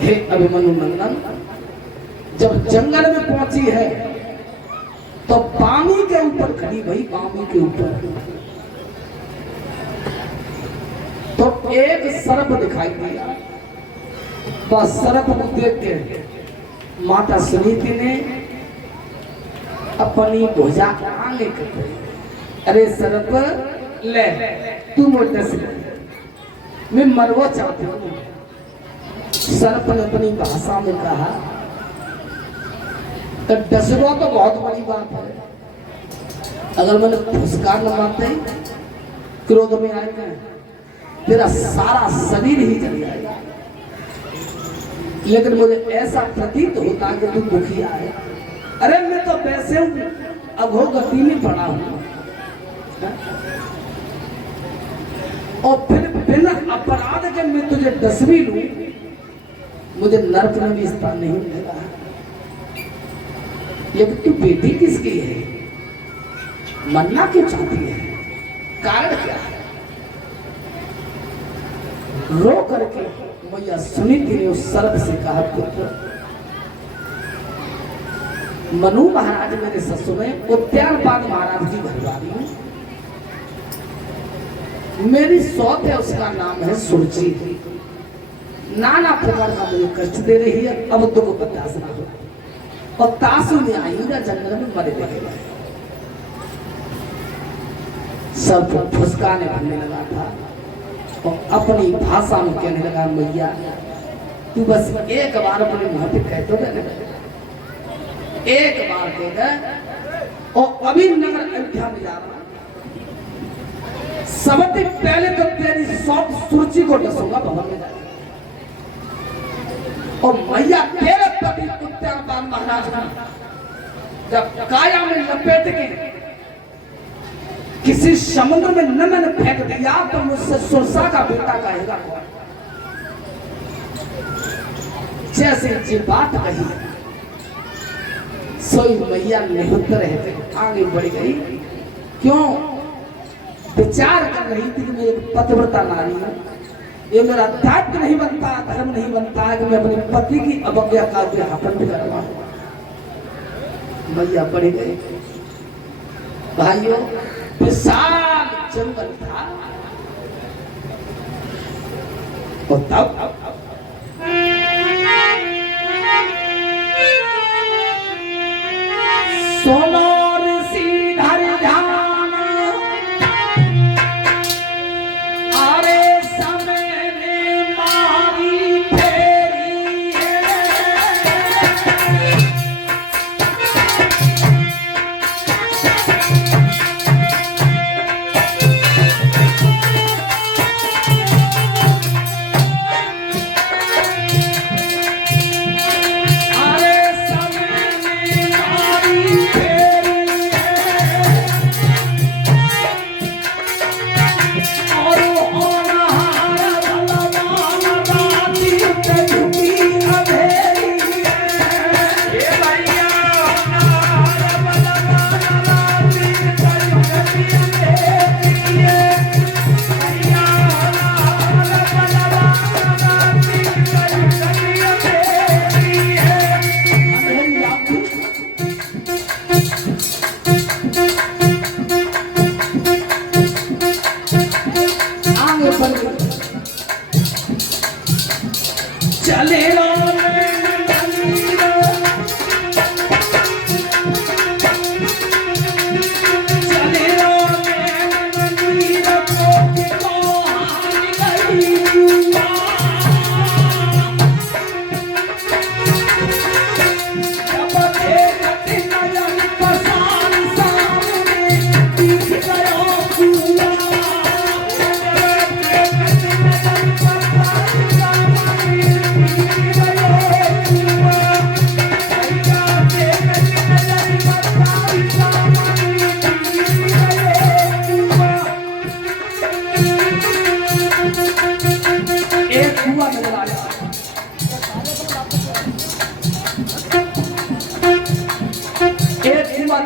हे अभिमन्यु नंदन, जब जंगल में पहुंची है तो पानी के ऊपर खड़ी भई, पानी के ऊपर तो एक सर्प दिखाई दिया। बस सर्प को देख के माता सुनीति ने अपनी भुजा आगे कर दी। अरे सर्प ले, तू मुझे से मैं मरवा चाहती हूँ। सर्प ने अपनी भाषा में कहा, तो डसवा तो बहुत बड़ी बात है, अगर मैंने फुसकार न मारते क्रोध में आएगा तेरा सारा शरीर ही जल जाएगा। लेकिन मुझे ऐसा प्रतीत होता कि तू दुखिया है। अरे मैं तो वैसे हूं, अधोगति में पड़ा हूं, और फिर बिना अपराध के मैं तुझे डस भी लूं, मुझे नर्क में भी स्थान नहीं मिलेगा। लेकिन तू बेटी किसकी है, मरना क्यों चाहती है, कारण क्या है? रो करके मैया सुनीति ने उस सर्प से कहा, पुत्र मनु महाराज मेरे ससुर हैं, उद्यानपाल महाराज की घरवाली हूं, मेरी सौत है, उसका नाम है सुरुचि, नाना प्रकार का मुझे कष्ट दे रही है, अब दुख बर्दाश्त ना हो, और तासु में आई ना जंगल में मरे रहेगा। सर्प फुसकाने भरने लगा था और अपनी भाषा में कहने लगा, मैया तू बस एक बार अपने मुंह पे कह दो, एक बार कह दे, और अभी नगर अयोध्या में जा रहा, सबसे पहले तो तेरी सौत सुरुचि को डसूंगा भवन में जाकर, और मैया तेरे पति उद्यानपाल महाराज जब काया में लपेट के किसी समुद्र में न मैंने फेंक दिया तो मुझसे सुरसा का बेटा कहेगा कौन? जैसे जी बात कही सोई मैया निहुत रहते आगे बढ़ गई। क्यों? विचार कर रही थी कि मैं एक पतिव्रता नारी हूं, ये मेरा दायित्व नहीं बनता, धर्म नहीं बनता है कि मैं अपने पति की अवज्ञा का व्यापन भी करवाऊं। मैया बढ़ गई। भाइयों, विशाल जंगल था, और तब सोनार सीधर ध्यान आरे समय में मारी फेरी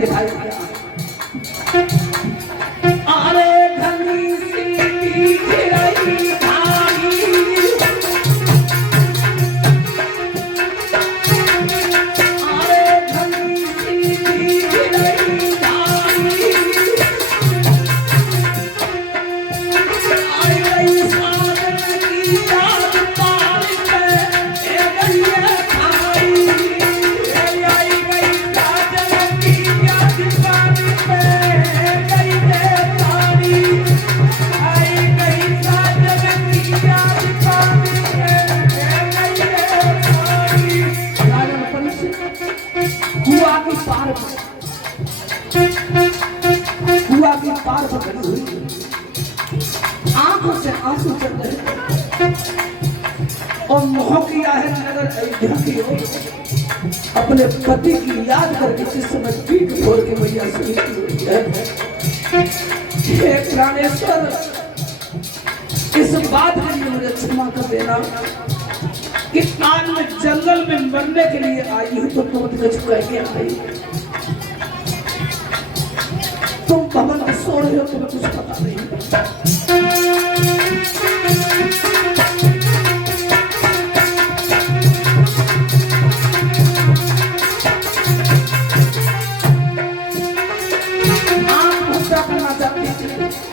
दिखाई दिया। अरे धनी सी दिख रही कुआ की पार पर खड़ी हुई आंखों से आंसू चल रहे और मोह किया है नगर अयोध्या की ओर अपने पति की याद करके जिस समय पीठ फोड़ के मैया सुनी है हे प्राणेश्वर इस बात के लिए मुझे क्षमा कर देना कि आज मैं जंगल में मरने के लिए आई हूं तो तुम मुझे चुकाइए आई तुम भवन में सो रहे हो तुम्हें कुछ पता नहीं आप हत्या करना चाहती थी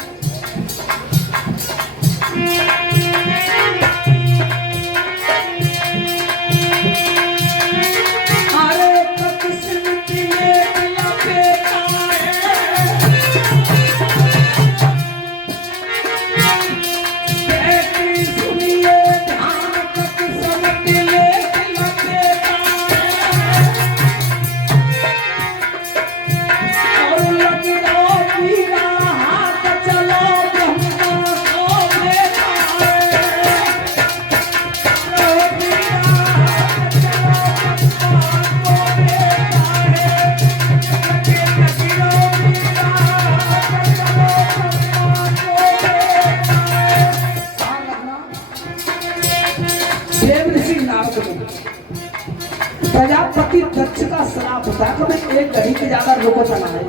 प्रजापति दक्ष का श्राप था कि मैं एक घड़ी के ज्यादा रोको चला है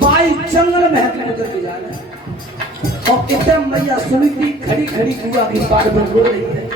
बाई जंगल में हक गुजर के जा रहे और इतने मैया सुनीति खड़ी खड़ी कुआ की पार पर रो रही है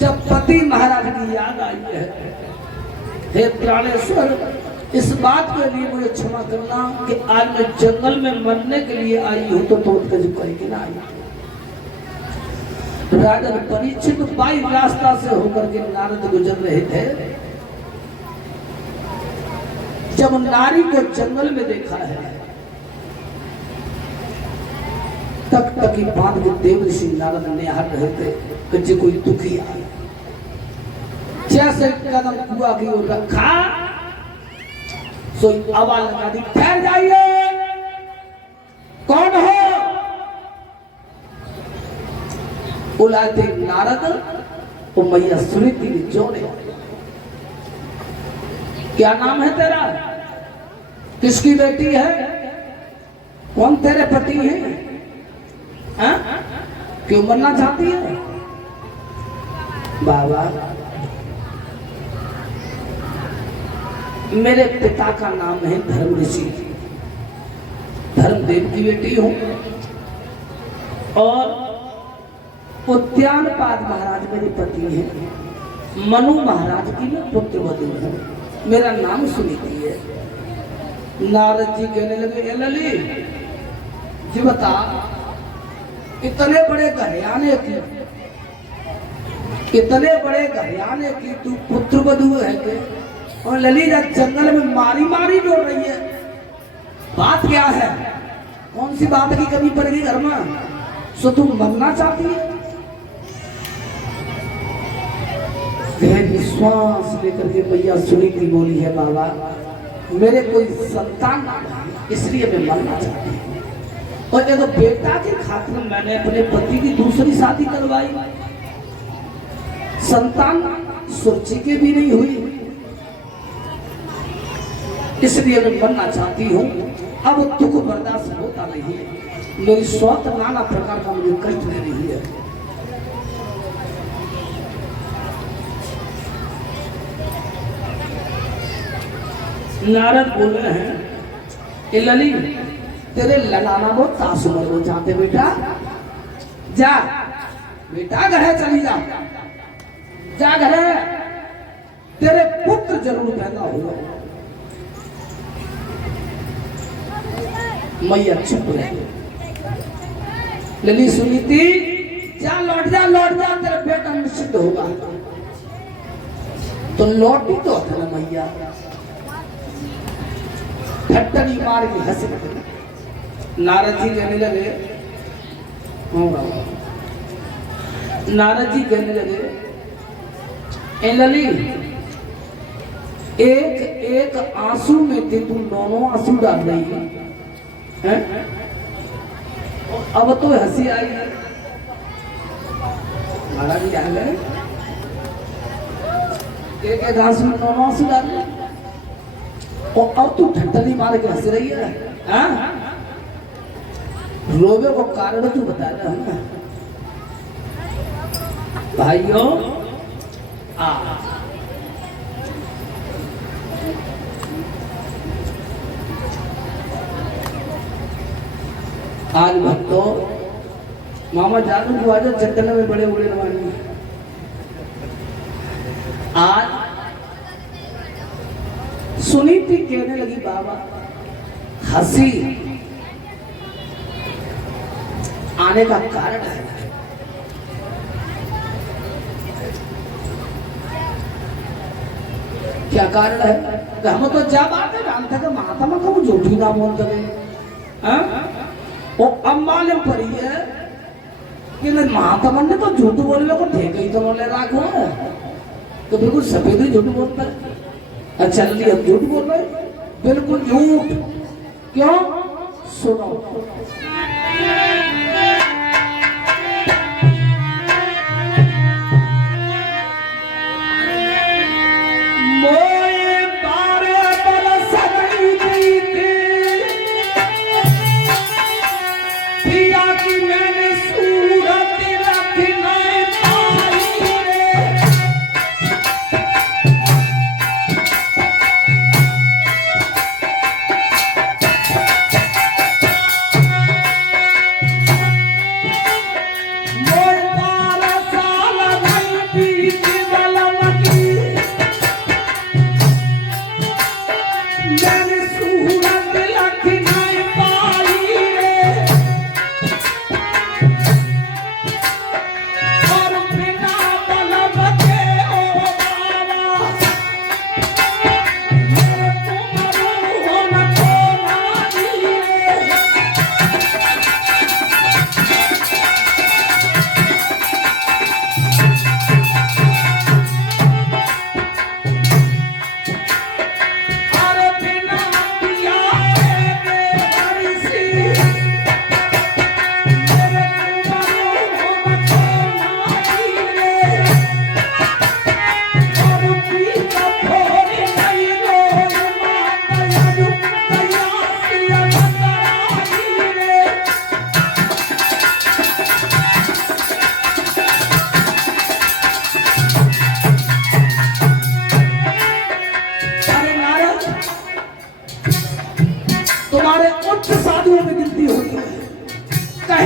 जब पति महाराज की याद आई है हे प्राणेश्वर इस बात के लिए मुझे क्षमा करना कि आज मैं जंगल में मरने के लिए आई हूं तो कहेगी ना आई राजा परीक्षित बाई रास्ता से होकर के नारद गुजर रहे थे जब नारी को जंगल में देखा है तक तकी बांध के देवऋषि नारद निहार रहे थे कि कोई दुखी आए जैसे कदम कुआ की ओर रखा सोई आवाज लगा दी ठहर जाइए कौन हो बुलाते नारद और मैया सुनीति ने जोड़े क्या नाम है तेरा किसकी बेटी है कौन तेरे पति है हाँ? क्यों बनना चाहती है बाबा मेरे पिता का नाम है धर्म ऋषि, धर्मदेव की बेटी हूं और उद्यानपाद महाराज मेरे पति हैं, मनु महाराज की मैं पुत्र वधू हूं। मेरा नाम सुनीति है। नारद जी कहने लगे, ए लली जी बता, इतने बड़े घराने की, इतने बड़े घराने की तू पुत्र वधू है के, और ललिता जंगल में मारी मारी डोल रही है, बात क्या है? कौन सी बात की कमी पड़ गई घर में? सो तुम मरना चाहती है? विश्वास लेकर के भैया सुनीति बोली है, बाबा मेरे कोई संतान नहीं, इसलिए मैं मरना चाहती हूँ। और देखो बेटा के खातिर मैंने अपने पति की दूसरी शादी करवाई, संतान सोची के भी नहीं हुई, इसलिए मैं मरना चाहती हूँ। अब दुख बर्दाश्त होता नहीं है, मेरी स्वत नाना प्रकार का मुझे कष्ट दे रही है। नारद बोल रहे हैं, ए लली तेरे ललाना वो तासुमर हो जाते बेटा, जा बेटा घर चली जा, जा घर, तेरे पुत्र जरूर पैदा होगा। मैया चुप रही। लली सुनीति जा, लौट जा, लौट जा, तेरा बेटा निश्चित होगा। तो लौटी तो था ना मैया, ठट्टनी मार के हंस लगे। नारद जी कहने लगे, नारद जी कहने लगे, ए लली एक एक आंसू में थे तू दोनों आंसू डाल रही है? अब तो हंसी आई है। महाराज क्या गए, एक एक आंसू में दोनों आंसू डाल रही, और अब तू ठट्टनी मार के हंस रही है? रोवे को कारण तू बता रहा है भाइयों। आज भक्तों मामा जादू को आज चट्टन में बड़े उड़े रवानी। आज सुनीति कहने लगी, बाबा हंसी आने का कारण है, क्या कारण है? हम तो जा बात है जानते कि महात्मा को झूठी ना बोल करे, वो अब मालूम पड़ी है कि महात्मा ने तो झूठ बोलने को ठेके ही तो बोले राखो है, तो बिल्कुल सफेद ही झूठ बोलता है। अच्छा लली अब झूठ बोल रहे, बिल्कुल झूठ। क्यों? सुनो, मोए 12 बरस नहीं बीते, पिया की मैंने सूरत रख नहीं पाई रे।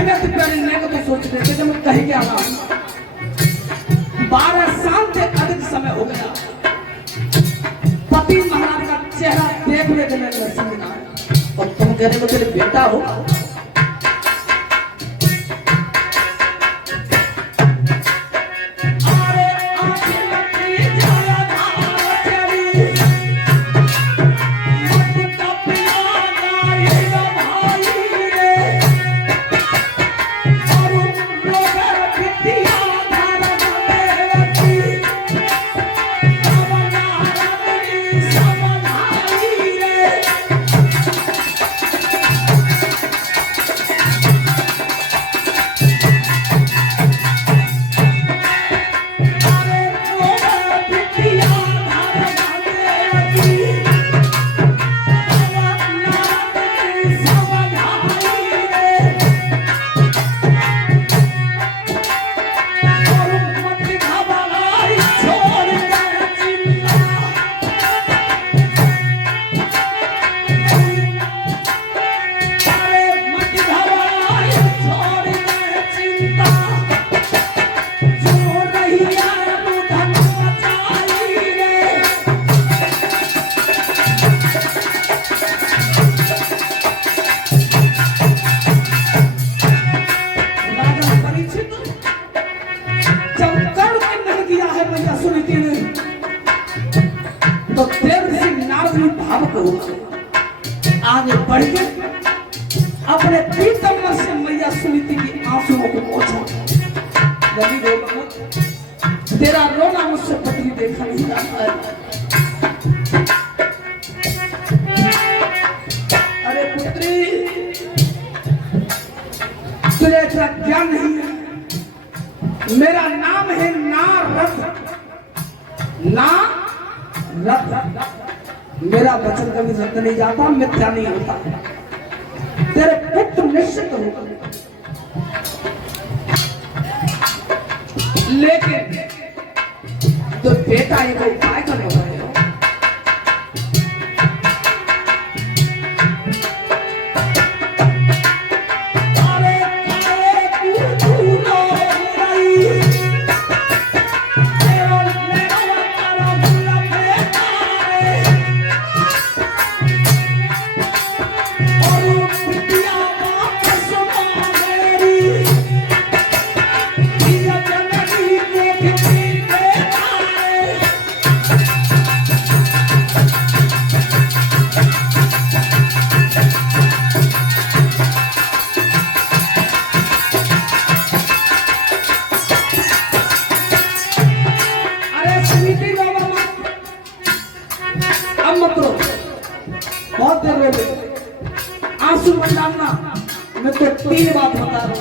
में तो पहले नहीं को तो सोच रहे थे जब मैं कहीं गया ना 12 साल से अधिक समय हो गया पति महाराज का चेहरा देखने के लिए नसीब ना और तुम कह रहे हो तेरे बेटा हो आगे बढ़ के अपने पीतम्बर से मैया सुनीति की आंसुओं को पोंछा लगी रो मत तेरा रोना मुझसे पति देखा नहीं जाता है अरे पुत्री तुझे इतना ज्ञान नहीं है मेरा नाम है नारद मेरा वचन कभी रद्द नहीं जाता मिथ्या नहीं होता तेरे पुत्र निश्चित होगा लेकिन तो बेटा ये कोई उपाय करने वाले हो बहुत देर हो गई आंसू मत डालना मैं तो 3 बात बता रहा हूं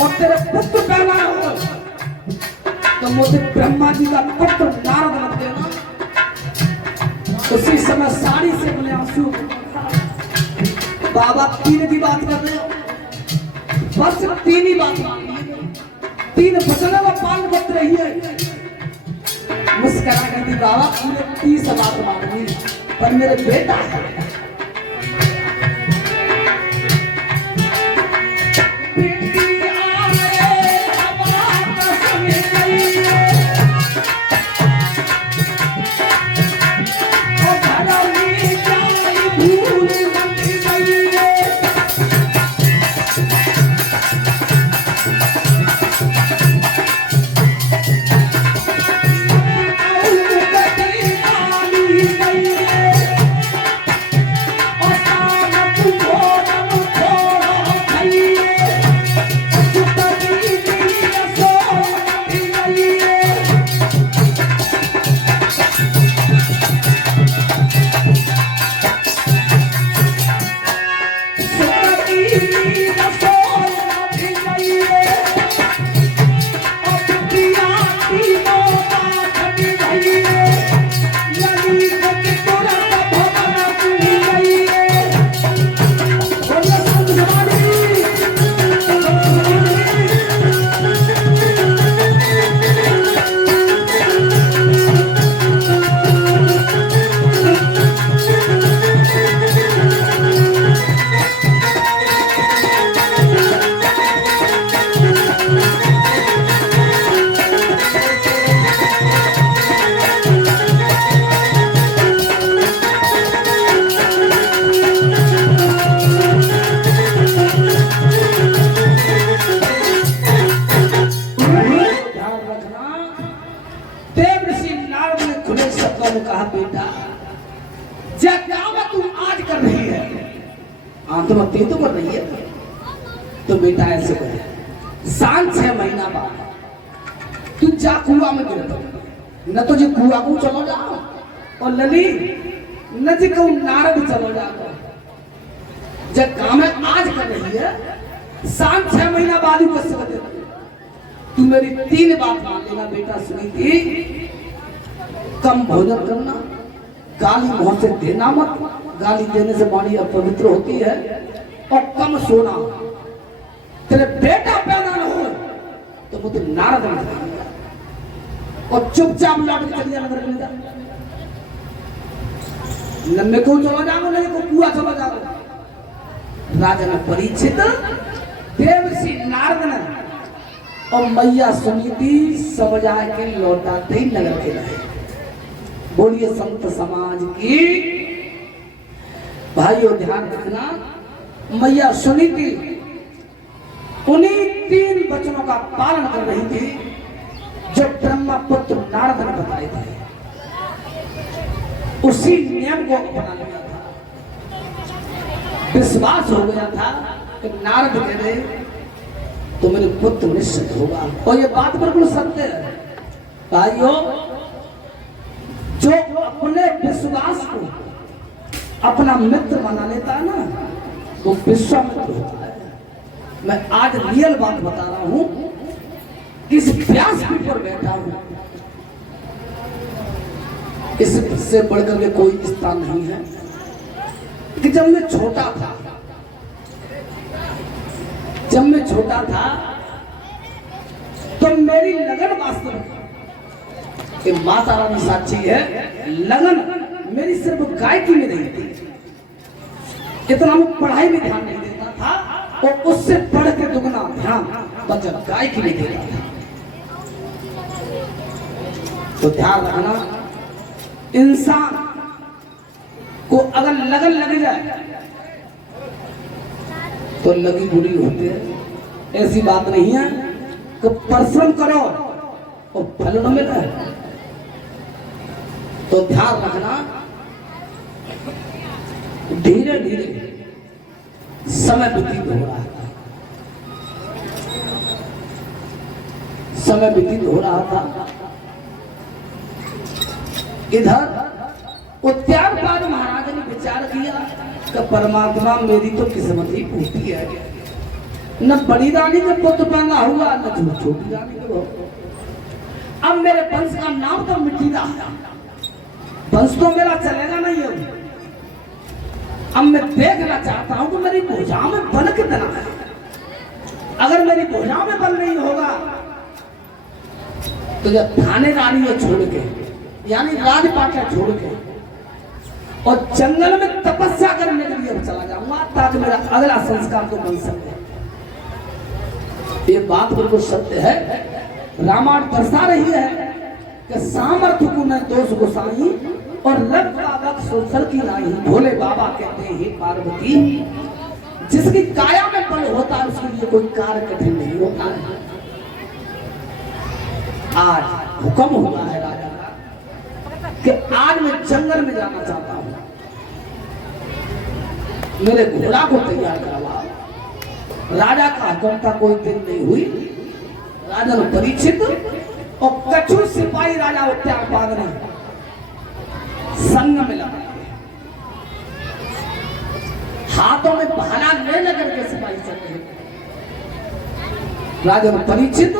और तेरे पुत्र पैदा हो तो मुझे ब्रह्मा जी का पुत्र नारद मत देना उसी समय साड़ी से अपने आंसू बाबा 3 की बात कर रहे हो बस 3 ही बात मांगी 3 वचनों में पाल बत रही है मुस्करा कहती बाबा पूरे 30 बात मांगी पर मेरे बेटा है देव ऋषि नारद ने खुले शब्दों में कहा, बेटा जो काम तुम आज कर रही है, आत्महत्या तो कर रही है, तो बेटा ऐसे करे, शाम 6 महीना बाद तू जा कुआं में गिर पड़, न तो जी कुआं को चलो जाओ और लली न जी को नारद चलो जाओ। जब काम है आज कर रही है, शाम 6 महीना बाद ही बस कर देती। तू मेरी 3 बात मान लेना बेटा। सुनी थी, कम भोजन करना, गाली मुंह से देना मत, गाली देने से वाणी अपवित्र होती है, और कम सोना। तेरे बेटा पैदा न हो तो मुझे नारद में जाएगा, और चुपचाप लौट के चली जाना। लम्बे को चला जाओ, नहीं को कुआ चला जाओ। राजा ने परीक्षित, देवर्षि नारद ने और मैया सुनीति समझा के लौटाते ही नगर के रहे। बोलिए संत समाज की। भाइयों ध्यान रखना, मैया सुनीति उन्हीं 3 वचनों का पालन कर रही थी जो ब्रह्मपुत्र नारद ने बताए थे। उसी नियम को अपना लिया था। विश्वास हो गया था कि नारद कह रहे तो मेरे पुत्र निश्चित होगा, और ये बात बिल्कुल सत्य है। भाइयों, जो अपने विश्वास को अपना मित्र बना लेता है ना, वो विश्वामित्र होता है। मैं आज रियल बात बता रहा हूं, इस व्यास के ऊपर बैठा हूं, इससे बढ़कर के कोई स्थान नहीं है कि जब मैं छोटा था तो मेरी लगन वास्तव कि माता रानी साक्षी है, लगन मेरी सिर्फ गायकी में नहीं थी। इतना मैं पढ़ाई में ध्यान नहीं देता था, और उससे बढ़ के दुगना ध्यान बचत गायकी में देता था। तो ध्यान रखना, इंसान को अगर लगन लग जाए तो लगी बुरी होती है। ऐसी बात नहीं है कि परिश्रम करो और फल न मिले। तो ध्यान रखना, धीरे धीरे समय व्यतीत हो रहा था। समय व्यतीत हो रहा था। इधर उत्यागपाद महाराज ने विचार किया कि परमात्मा मेरी तो किस्मत ही फूटी है, न बड़ी रानी के पुत्र पैदा हुआ, न छोटी रानी के। अब मेरे वंश का नाम तो मिट्टीदा है, वंश तो मेरा चलेगा नहीं है। अब मैं देखना चाहता हूं कि मेरी भुजा में बल कितना है। अगर मेरी भुजा में बल नहीं होगा तो जब थाने रानी को छोड़ के, यानी राजपाटा छोड़ के, और जंगल में तपस्या करने के लिए चला जाऊंगा, ताकि मेरा अगला संस्कार तो बन सके। ये बात बिल्कुल सत्य है। रामायण दर्शा रही है कि सामर्थ्य को न दोष गोसाई, और रब का वक्त सोचल की नहीं। भोले बाबा कहते हैं, पार्वती जिसकी काया में बल होता है उसके लिए कोई कार्य कठिन नहीं होता है। आज हुक्म हुआ है राजा का कि आज मैं जंगल में जाना चाहता हूं, मेरे घोड़ा को तैयार करवाओ। राजा का हुक्म था, कोई दिन नहीं हुई। राजा ने परीक्षित और कछु सिपाही राजा उत्यागपाद ने संग में लगा, हाथों में भाला ले लेकर के सिपाही चल रहे। राजा ने परीक्षित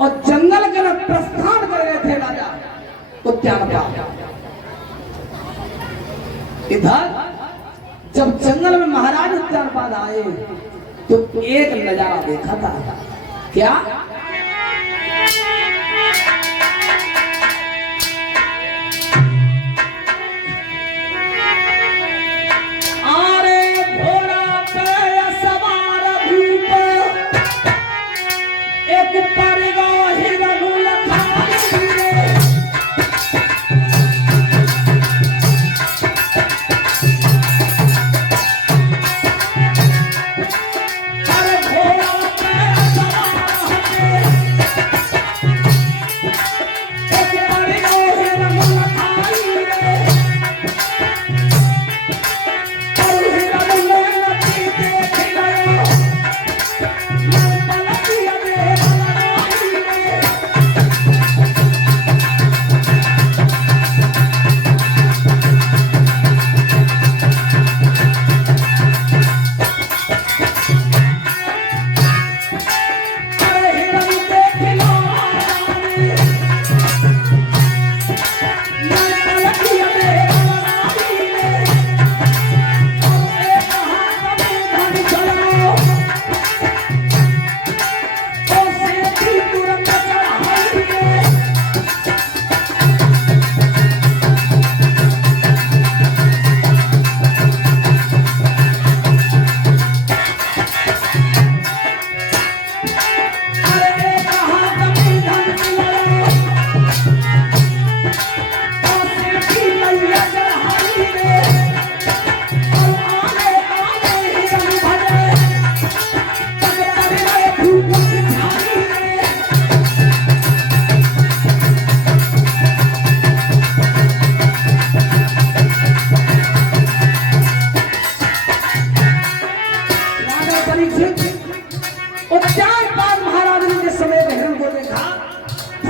और जंगल के लिए प्रस्थान कर रहे थे राजा उत्यागपाद। इधर जब जंगल में महाराज उत्यागपाद आए तो एक नजारा देखा था। क्या? अरे घोड़ा पे सवार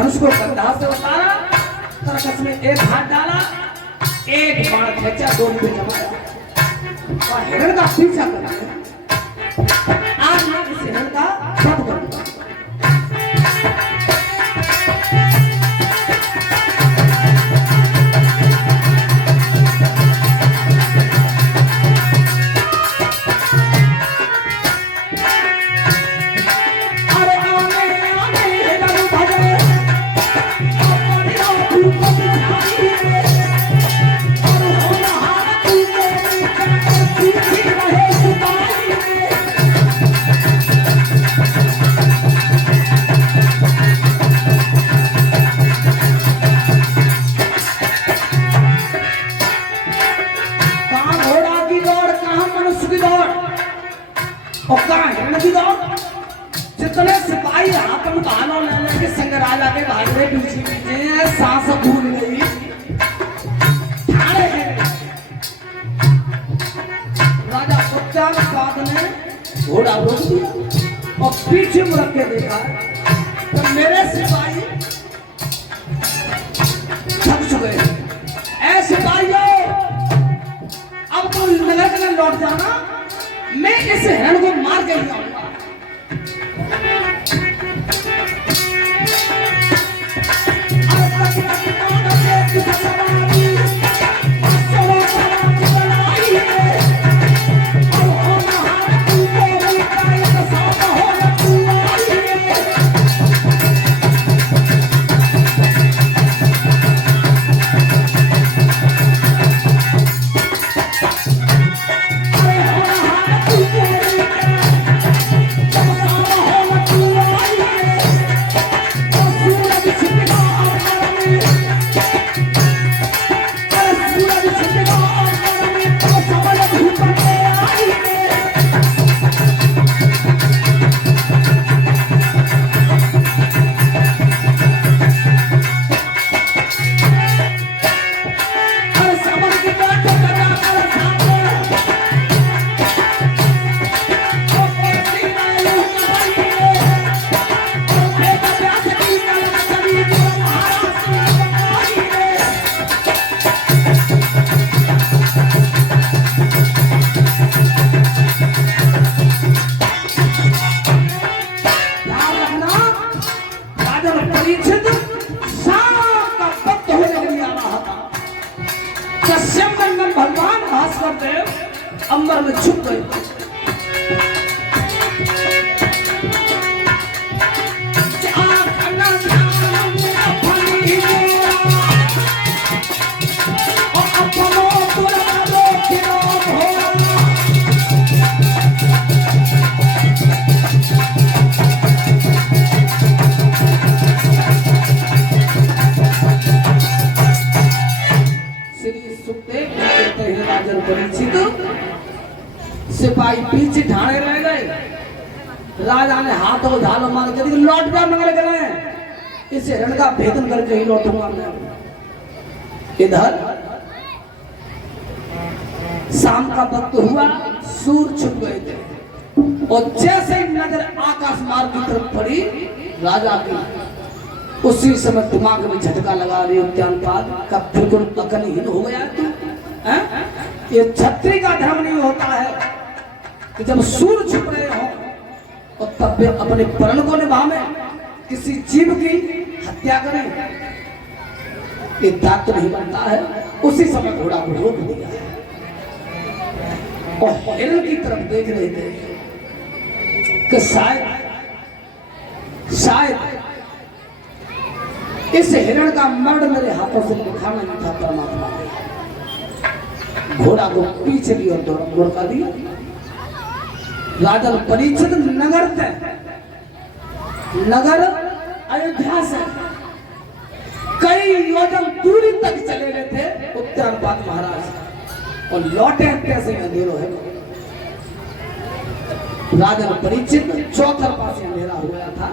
धनुष को कंधा से उतारा, तरकस में एक हाथ डाला, एक बाण खींचा, डोरी पे जमाया और हिरण का पीछा करके आज मैं इस हिरण का वध करूंगा। जितने सिपाही हाथ में भालों लेने के संग राजा के भागने पीछे पीछे सांस भूल गई, राजा उत्यानपाद ने घोड़ा रोक दिया और पीछे मुड़ के देखा तो मेरे सिपाही थक चुके हैं। ऐ सिपाहियों, अब तुम नगर में लौट जाना, मैं इस हिरण को मार के ही आऊंगा। भगवान भास्कर देव अंबर में छुप गए। सिपाही पीछे ढाणे रह गए। राजा ने हाथों को ढालो मार के लौट जा मंगल गए, इस हिरण का भेदन करके ही लौटूंगा मैं। इधर शाम का वक्त हुआ, सूर्य छुप गए थे और जैसे ही नजर आकाश मार्ग की तरफ पड़ी राजा की, उसी समय दिमाग में झटका लगा रही उत्यानपाद का, बिल्कुल अकलहीन हो गया तू। ये छत्री का धर्म नहीं होता है कि जब सूर्य छुप रहे हो और तब वे अपने प्रण को निभावे, किसी जीव की हत्या करें, ये दांत नहीं बनता है। उसी समय घोड़ा को रोक दिया और हिरण की तरफ देख रहे थे कि शायद इस हिरण का मरण मेरे हाथों से दिखाना नहीं था परमात्मा ने। घोड़ा को पीछे की ओर दौड़ा दिया। राजा परीक्षित नगर थे, नगर अयोध्या से कई योजन दूरी तक चले गए थे उत्यानपाद महाराज और लौटे कैसे अंधेरो है। राजा परीक्षित चौथर पास अंधेरा हो गया था।